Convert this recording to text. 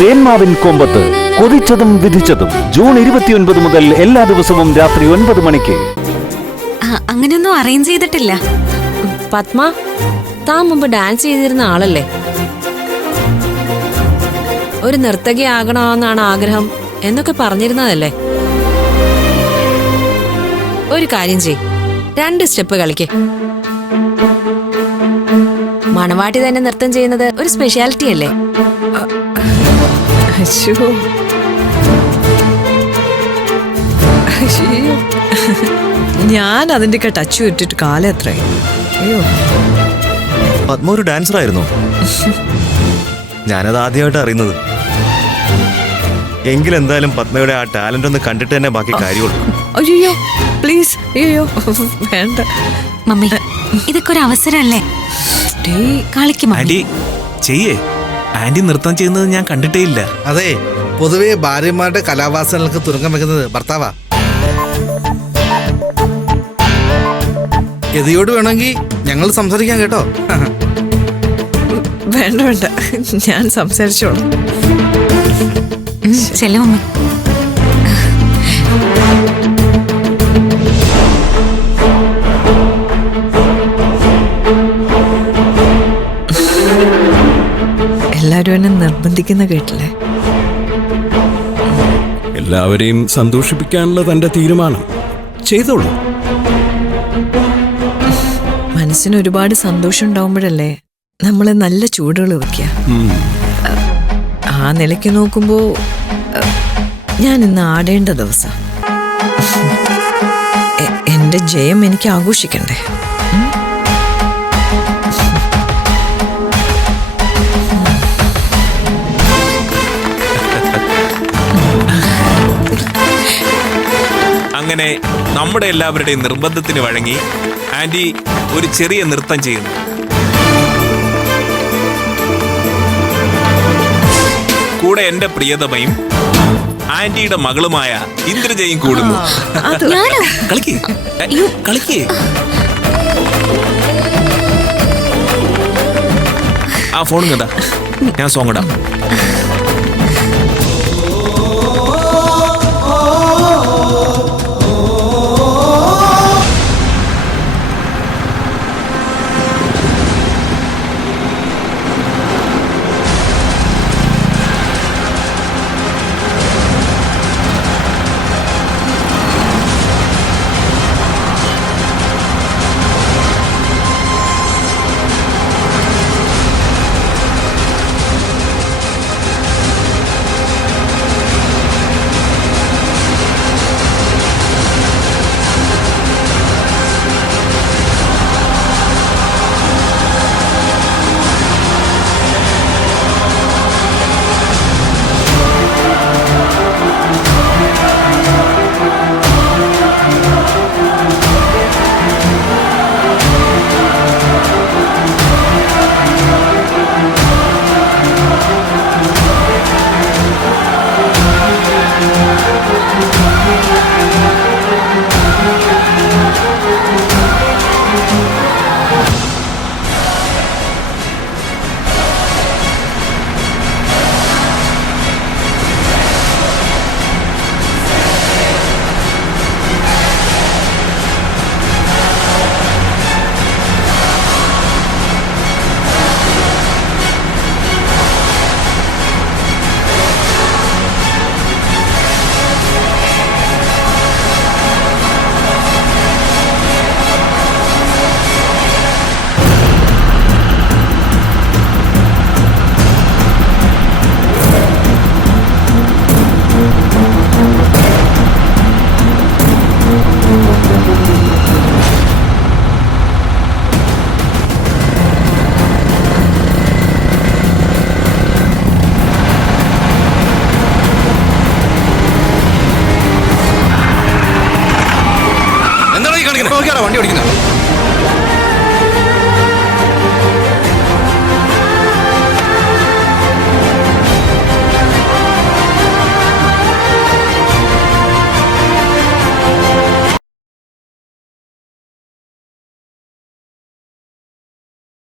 തേന്മാവിൻ കൊമ്പത്ത് കൊതിച്ചതും വിധിച്ചതും June 29 മുതൽ എല്ലാ ദിവസവും രാത്രി 9 മണിക്ക്. അങ്ങനെയൊന്നും അറേഞ്ച് ചെയ്തിട്ടില്ല. പത്മ, താൻ മുമ്പ് ഡാൻസ് ചെയ്തിരുന്ന ആളല്ലേ? ഒരു നർത്തകിയാകണമെന്നാണ് ആഗ്രഹം എന്നൊക്കെ പറഞ്ഞിരുന്നതല്ലേ? ഒരു കാര്യം ചെയ്, 2 സ്റ്റെപ്പ് കളിക്കേ. മണവാട്ടി തന്നെ നൃത്തം ചെയ്യുന്നത് ഒരു സ്പെഷ്യാലിറ്റി അല്ലേ? ഞാൻ അതിന്റെ ടച്ച് വിട്ടിട്ട് കാലം എത്രയായി. അയ്യോ, പത്മ ഒരു ഡാൻസർ ആയിരുന്നോ? ഞാനത് ആദ്യമായിട്ട് അറിയുന്നത്. എങ്കിലെന്തായാലും പത്മയുടെ ആ ടാലന്റ് ഒന്ന് കണ്ടിട്ട് തന്നെ ബാക്കി കാര്യമുള്ളൂ. അയ്യോ പ്ലീസ്, അയ്യോ വേണ്ട മമ്മി, ഇതൊക്കെ ഒരു അവസരമല്ലേ? കളിക്കും ആന്റി ചെയ്യേ. ആന്റി നൃത്തം ചെയ്യുന്നത് ഞാൻ കണ്ടിട്ടേ ഇല്ല. അതെ, പൊതുവെ ഭാര്യമാരുടെ കലാവാസനകൾക്ക് തുറക്കം വെക്കുന്നത് ഭർത്താവാ. ഗതിയോട് വേണമെങ്കിൽ ഞങ്ങൾ സംസാരിക്കാം കേട്ടോ. വേണ്ട വേണ്ട, ഞാൻ സംസാരിച്ചോളാം. ചെല്ലു മമ്മി. എല്ലാരും എന്നെ നിർബന്ധിക്കുന്ന കേട്ടില്ലേ? എല്ലാവരെയും സന്തോഷിപ്പിക്കാനുള്ള തന്റെ തീരുമാനം ചെയ്തോളൂ. മനസ്സിന് ഒരുപാട് സന്തോഷം ഉണ്ടാവുമ്പോഴല്ലേ നമ്മള് നല്ല ചൂടുകൾ വെക്കുക. ആ നിലയ്ക്ക് നോക്കുമ്പോ ഞാൻ ഇന്ന് ആടേണ്ട ദിവസം. എന്റെ ജയം എനിക്ക് ആഘോഷിക്കണ്ടേ? അങ്ങനെ നമ്മുടെ എല്ലാവരുടെയും നിർബന്ധത്തിന് വഴങ്ങി ആന്റി ഒരു ചെറിയ നൃത്തം ചെയ്യുന്നു. കൂടെ എന്റെ പ്രിയതമയും ആന്റിയുടെ മകളുമായ ഇന്ദ്രജയും കൂടുന്നു. കളിക്കേ കളിക്കേ. ആ ഫോൺ കണ്ടാ, ഞാൻ സോങ് ഇടാം.